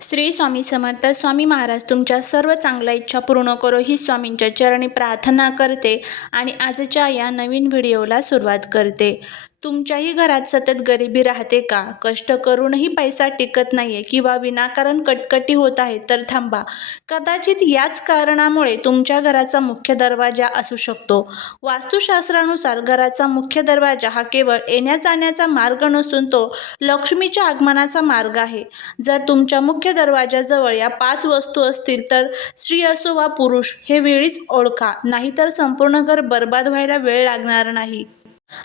श्री स्वामी समर्थ. स्वामी महाराज तुमच्या सर्व चांगल्या इच्छा पूर्ण करो ही स्वामींच्या चरणी प्रार्थना करते आणि आजच्या या नवीन व्हिडिओला सुरुवात करते. तुमच्याही घरात सतत गरिबी राहते का? कष्ट करूनही पैसा टिकत नाहीये किंवा विनाकारण कटकटी होत आहे तर थांबा. कदाचित याच कारणामुळे तुमच्या घराचा मुख्य दरवाजा असू शकतो. वास्तुशास्त्रानुसार घराचा मुख्य दरवाजा हा केवळ येण्या जाण्याचा मार्ग नसून तो लक्ष्मीच्या आगमनाचा मार्ग आहे. जर तुमच्या मुख्य दरवाजाजवळ या 5 वस्तू असतील तर स्त्री असो वा पुरुष हे वेळीच ओळखा, नाहीतर संपूर्ण घर बर्बाद व्हायला वेळ लागणार नाही.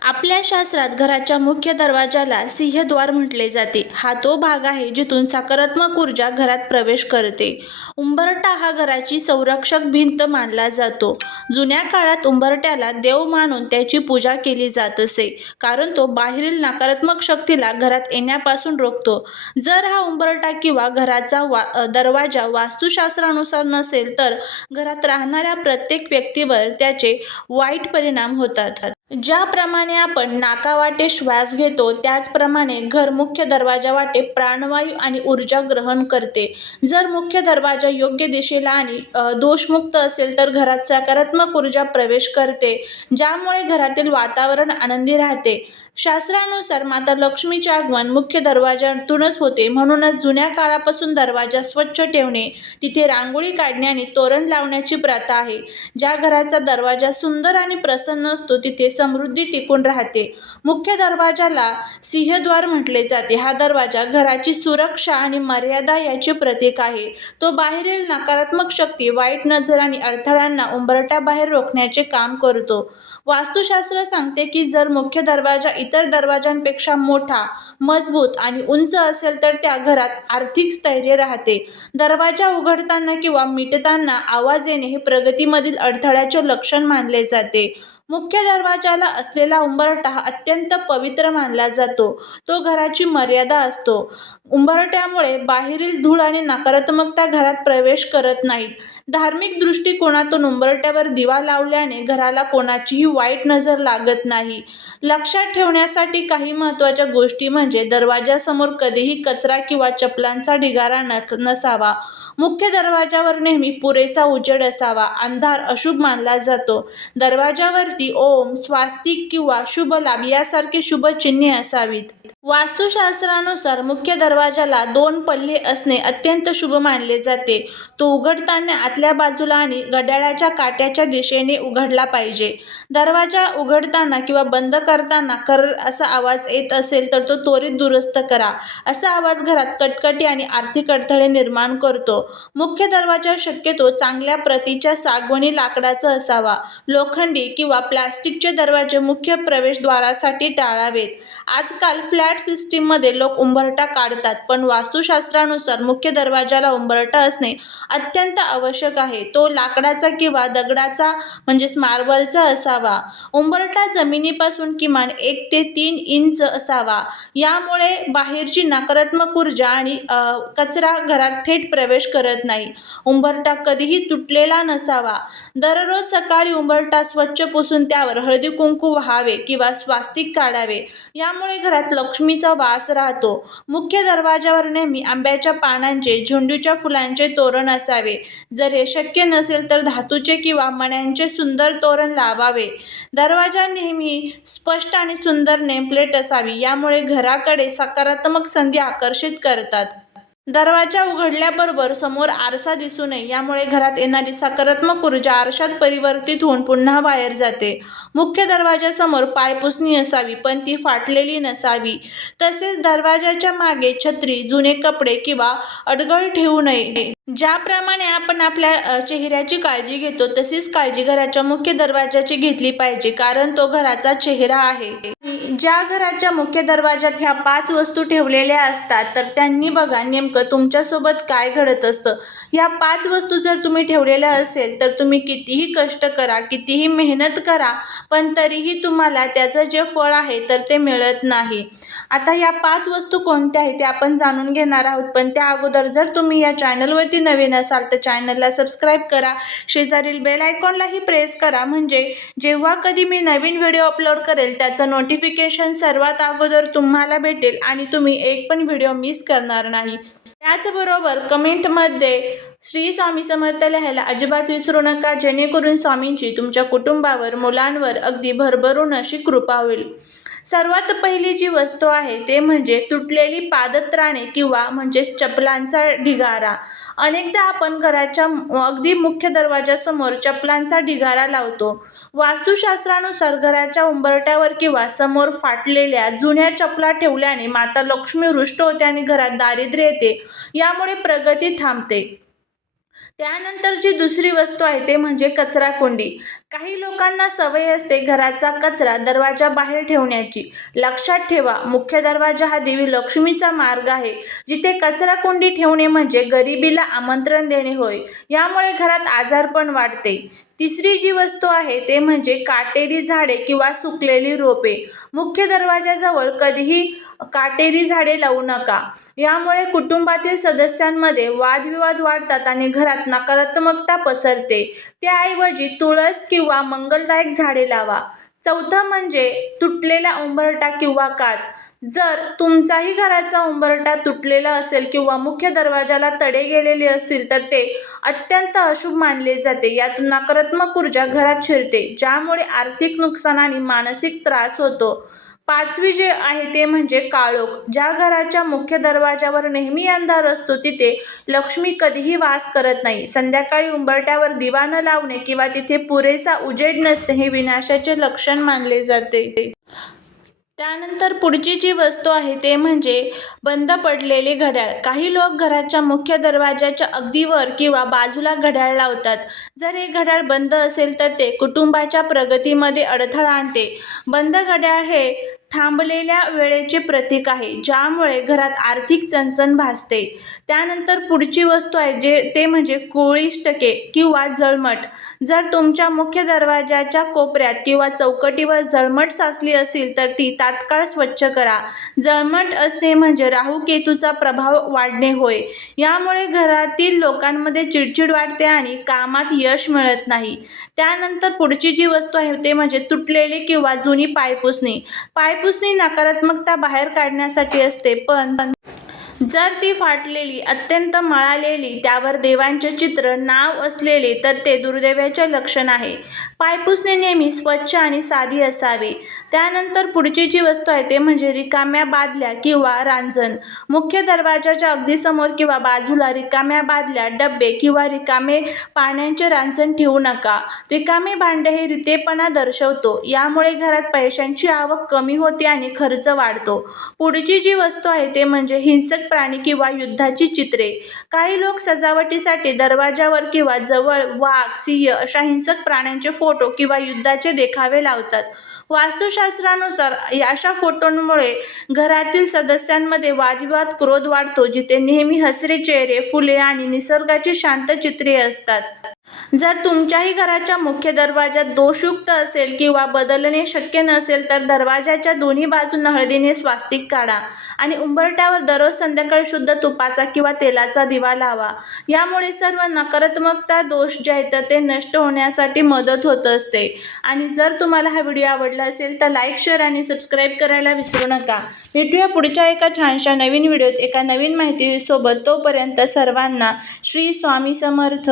आपल्या शास्त्रात घराच्या मुख्य दरवाजाला सिंहद्वार म्हटले जाते. हा तो भाग आहे जिथून सकारात्मक ऊर्जा घरात प्रवेश करते. उंबरठा हा घराची संरक्षक भिंत मानला जातो. जुन्या काळात उंबरठ्याला देव मानून त्याची पूजा केली जात असे, कारण तो बाहेरील नकारात्मक शक्तीला घरात येण्यापासून रोखतो. जर हा उंबरठा किंवा घराचा दरवाजा वास्तुशास्त्रानुसार नसेल तर घरात राहणाऱ्या प्रत्येक व्यक्तीवर त्याचे वाईट परिणाम होतात. ज्याप्रमाणे आपण नाकावाटे श्वास घेतो त्याचप्रमाणे घर मुख्य दरवाजावाटे प्राणवायू आणि ऊर्जा ग्रहण करते. जर मुख्य दरवाजा योग्य दिशेला आणि दोषमुक्त असेल तर घरात सकारात्मक ऊर्जा प्रवेश करते, ज्यामुळे घरातील वातावरण आनंदी राहते. शास्त्रानुसार माता लक्ष्मीचे आगमन मुख्य दरवाजातूनच होते. म्हणूनच जुन्या काळापासून दरवाजा स्वच्छ ठेवणे, तिथे रांगोळी काढणे आणि तोरण लावण्याची प्रथा आहे. ज्या घराचा दरवाजा सुंदर आणि प्रसन्न असतो तिथे समृद्धी टिकून राहते. मुख्य दरवाजाला सिंहद्वार म्हटले जाते. हा दरवाजा घराची सुरक्षा आणि मर्यादा याचे प्रतीक आहे. तो बाहेरील नकारात्मक शक्ती, वाईट नजर आणि अडथळ्यांना उंबरठ्याबाहेर रोखण्याचे काम करतो. वास्तुशास्त्र सांगते की जर मुख्य दरवाजा इतर दरवाजांपेक्षा मोठा, मजबूत आणि उंच असेल तर त्या घरात आर्थिक स्थैर्य राहते. दरवाजा उघडताना किंवा मिटताना आवाज येणे हे प्रगतीमधील अडथळ्याचे लक्षण मानले जाते. मुख्य दरवाजाला असलेला उंबरठा हा अत्यंत पवित्र मानला जातो. तो घराची मर्यादा असतो. उंबरठ्यामुळे बाहेरील धूळ आणि नकारात्मकता घरात प्रवेश करत नाहीत. धार्मिक दृष्टिकोनातून उंबरठ्यावर दिवा लावल्याने घराला कोणाचीही वाईट नजर लागत नाही. लक्षात ठेवण्यासाठी काही महत्त्वाच्या गोष्टी म्हणजे दरवाजासमोर कधीही कचरा किंवा चपलांचा ढिगारा नसावा. मुख्य दरवाजावर नेहमी पुरेसा उजेड असावा. अंधार अशुभ मानला जातो. दरवाजावरती ओम, स्वास्तिक किंवा शुभ लाभ यासारखे शुभ चिन्हे असावीत. वास्तुशास्त्रानुसार मुख्य दरवाजाला 2 पल्ले असणे अत्यंत शुभ मानले जाते. तो उघडताना आतल्या बाजूला आणि घड्याळाच्या काट्याच्या दिशेने उघडला पाहिजे. दरवाजा उघडताना किंवा बंद करताना कर असा आवाज येत असेल तर तो त्वरित दुरुस्त करा. असा आवाज घरात कटकटी आणि आर्थिक अडथळे निर्माण करतो. मुख्य दरवाजा शक्यतो चांगल्या प्रतीच्या सागवानी लाकडाचा असावा. लोखंडी किंवा प्लास्टिकचे दरवाजे मुख्य प्रवेशद्वारासाठी टाळावेत. आजकाल फ्लॅट सिस्टीममध्ये लोक उंबरठा काढतात, पण वास्तुशास्त्रानुसार मुख्य दरवाजाला उंबरठा असणे अत्यंत आवश्यक आहे. तो लाकडाचा किंवा दगडाचा म्हणजेच मार्बलचा असावा. उंबरठा जमिनीपासून किमान 1 ते 3 इंच असावा. यामुळे बाहेरची नकारात्मक ऊर्जा आणि कचरा घरात थेट प्रवेश करत नाही. उंबरठा कधीही तुटलेला नसावा. दररोज सकाळी उंबरठा स्वच्छ पुसून त्यावर हळदी कुंकू व्हावे किंवा स्वास्तिक काढावे. यामुळे घरात लक्ष्मीचा वास राहतो. मुख्य दरवाजावर नेहमी आंब्याच्या पानांचे, झेंडूच्या फुलांचे तोरण असावे. जर हे शक्य नसेल तर धातूचे किंवा मण्यांचे सुंदर तोरण लावावे. दरवाजा नेहमी स्पष्ट आणि सुंदर नेमप्लेट असावी. यामुळे घराकडे सकारात्मक संधी आकर्षित करतात. दरवाजा उघडल्याबरोबर समोर आरसा दिसू नये. यामुळे घरात येणारी सकारात्मक ऊर्जा आरशात परिवर्तित होऊन पुन्हा बाहेर जाते. मुख्य दरवाजासमोर पायपुसणी असावी, पण ती फाटलेली नसावी. तसेच दरवाजाच्या मागे छत्री, जुने कपडे किंवा अडगळ ठेवू नये. ज्याप्रमाणे आपण आपल्या चेहऱ्याची काळजी घेतो तशीच काळजी घराच्या मुख्य दरवाजाची घेतली पाहिजे, कारण तो घराचा चेहरा आहे. ज्या घराच्या मुख्य दरवाजात ह्या 5 वस्तू ठेवलेल्या असतात तर त्यांनी बघा नेमकं तुमच्यासोबत काय घडत असतं. ह्या 5 वस्तू जर तुम्ही ठेवलेल्या असेल तर तुम्ही कितीही कष्ट करा, कितीही मेहनत करा, पण तरीही तुम्हाला त्याचं जे फळ आहे तर ते मिळत नाही. आता ह्या 5 वस्तू कोणत्या आहेत ते आपण जाणून घेणार आहोत, पण त्या अगोदर जर तुम्ही या चॅनलवरती नवीन असाल तर चॅनलला सबस्क्राईब करा. शेजारील बेल आयकॉनलाही प्रेस करा, म्हणजे जेव्हा कधी मी नवीन व्हिडिओ अपलोड करेल त्याचं नोटिफिकेशन सर्वात अगोदर तुम्हाला भेटेल आणि तुम्ही एक पण व्हिडिओ मिस करणार नाही. त्याचबरोबर कमेंटमध्ये श्री स्वामी समर्थ लिहायला अजिबात विसरू नका, जेणेकरून स्वामींची तुमच्या कुटुंबावर, मुलांवर अगदी भरभरून अशी कृपा होईल. सर्वात पहिली जी वस्तू आहे ते म्हणजे तुटलेली पादत्राणे किंवा म्हणजेच चपलांचा ढिगारा. अनेकदा आपण घराच्या अगदी मुख्य दरवाजासमोर चपलांचा ढिगारा लावतो. वास्तुशास्त्रानुसार घराच्या उंबरठ्यावर किंवा समोर फाटलेल्या जुन्या चपला ठेवल्याने माता लक्ष्मी रुष्ट होते आणि घरात दारिद्र्य येते. यामुळे प्रगती थांबते. त्यानंतर जी दुसरी वस्तू आहे ते म्हणजे कचरा कुंडी. काही लोकांना सवय असते घराचा कचरा दरवाजा बाहेर ठेवण्याची. लक्षात ठेवा, मुख्य दरवाजा हा देवी लक्ष्मीचा मार्ग आहे, जिथे कचरा कुंडी ठेवणे म्हणजे गरिबीला आमंत्रण देणे होय. यामुळे घरात आजारपण वाढते. तिसरी जी वस्तू आहे ते म्हणजे काटेरी झाडे किंवा सुकलेली रोपे. मुख्य दरवाजाजवळ कधीही काटेरी झाडे लावू नका. यामुळे कुटुंबातील सदस्यांमध्ये वादविवाद वाढतात आणि घरात नकारात्मकता पसरते. त्याऐवजी तुळस किंवा मंगलदायक झाडे लावा. चौथं म्हणजे तुटलेला उंबरठा किंवा काच. जर तुमचाही घराचा उंबरठा तुटलेला असेल किंवा मुख्य दरवाजाला तडे गेलेले असतील तर ते अत्यंत अशुभ मानले जाते. यातून नकारात्मक ऊर्जा घरात शिरते, ज्यामुळे आर्थिक नुकसान आणि मानसिक त्रास होतो. पाचवी जे आहे ते म्हणजे काळोख. ज्या घराच्या मुख्य दरवाजावर नेहमी अंधार असतो तिथे लक्ष्मी कधीही वास करत नाही. संध्याकाळी उंबरठ्यावर दिवा न लावणे किंवा तिथे पुरेसा उजेड नसणे हे विनाशाचे लक्षण मानले जाते. त्यानंतर पुढची जी वस्तू आहे ते म्हणजे बंद पडलेले घड्याळ. काही लोक घराच्या मुख्य दरवाजाच्या अगदी वर किंवा बाजूला घड्याळ लावतात. जर हे घड्याळ बंद असेल तर ते कुटुंबाच्या प्रगतीमध्ये अडथळा आणते. बंद घड्याळ हे थांबलेल्या वेळेचे प्रतीक आहे, ज्यामुळे घरात आर्थिक चणचण भासते. त्यानंतर पुढची वस्तू आहे ते म्हणजे कोळिष्टके किंवा जळमट. जर तुमच्या मुख्य दरवाजाच्या कोपऱ्यात किंवा चौकटीवर जळमट साचली असेल तर ती तात्काळ स्वच्छ करा. जळमट असणे म्हणजे राहू केतूचा प्रभाव वाढणे होय. यामुळे घरातील लोकांमध्ये चिडचिड वाढते आणि कामात यश मिळत नाही. त्यानंतर पुढची जी वस्तू आहे ते म्हणजे तुटलेली किंवा जुनी पायपुसणी. पायपुसणी नकारात्मकता बाहेर काढण्यासाठी असते, पण जर ती फाटलेली, अत्यंत मळालेली, त्यावर देवांचे चित्र, नाव असलेले तर ते दुर्दैवाचे लक्षण आहे. पायपुसणे नेहमी स्वच्छ आणि साधी असावी. त्यानंतर पुढची जी वस्तू आहे ते म्हणजे रिकाम्या बादल्या किंवा रांजण. मुख्य दरवाजाच्या अगदी समोर किंवा बाजूला रिकाम्या बादल्या, डबे किंवा रिकामे पाण्याचे रांजण ठेवू नका. रिकामे भांडे हे रितेपणा दर्शवतो. यामुळे घरात पैशांची आवक कमी होते आणि खर्च वाढतो. पुढची जी वस्तू आहे ते म्हणजे हिंसक प्राणी किंवा युद्धाची चित्रे. काही लोक सजावटीसाठी दरवाजावर किंवा जवळ वाघ, सिंह अशा हिंसक प्राण्यांचे फोटो किंवा युद्धाचे देखावे लावतात. वास्तुशास्त्रानुसार अशा फोटोंमुळे घरातील सदस्यांमध्ये वादविवाद, क्रोध वाढतो. जिथे नेहमी हसरे चेहरे, फुले आणि निसर्गाची शांत चित्रे असतात. जर तुमच्याही घराच्या मुख्य दरवाजात दोषयुक्त असेल किंवा बदलणे शक्य नसेल तर दरवाजाच्या दोन्ही बाजूंना हळदीने स्वास्तिक काढा आणि उंबरठ्यावर दररोज संध्याकाळी शुद्ध तुपाचा किंवा तेलाचा दिवा लावा. यामुळे सर्व नकारात्मकता, दोष जे आहेत तर ते नष्ट होण्यासाठी मदत होत असते. आणि जर तुम्हाला हा व्हिडिओ आवडला असेल तर लाईक, शेअर आणि सबस्क्राईब करायला विसरू नका. भेटूया पुढच्या एका छानशा नवीन व्हिडिओत एका नवीन माहितीसोबत. तोपर्यंत सर्वांना श्री स्वामी समर्थ.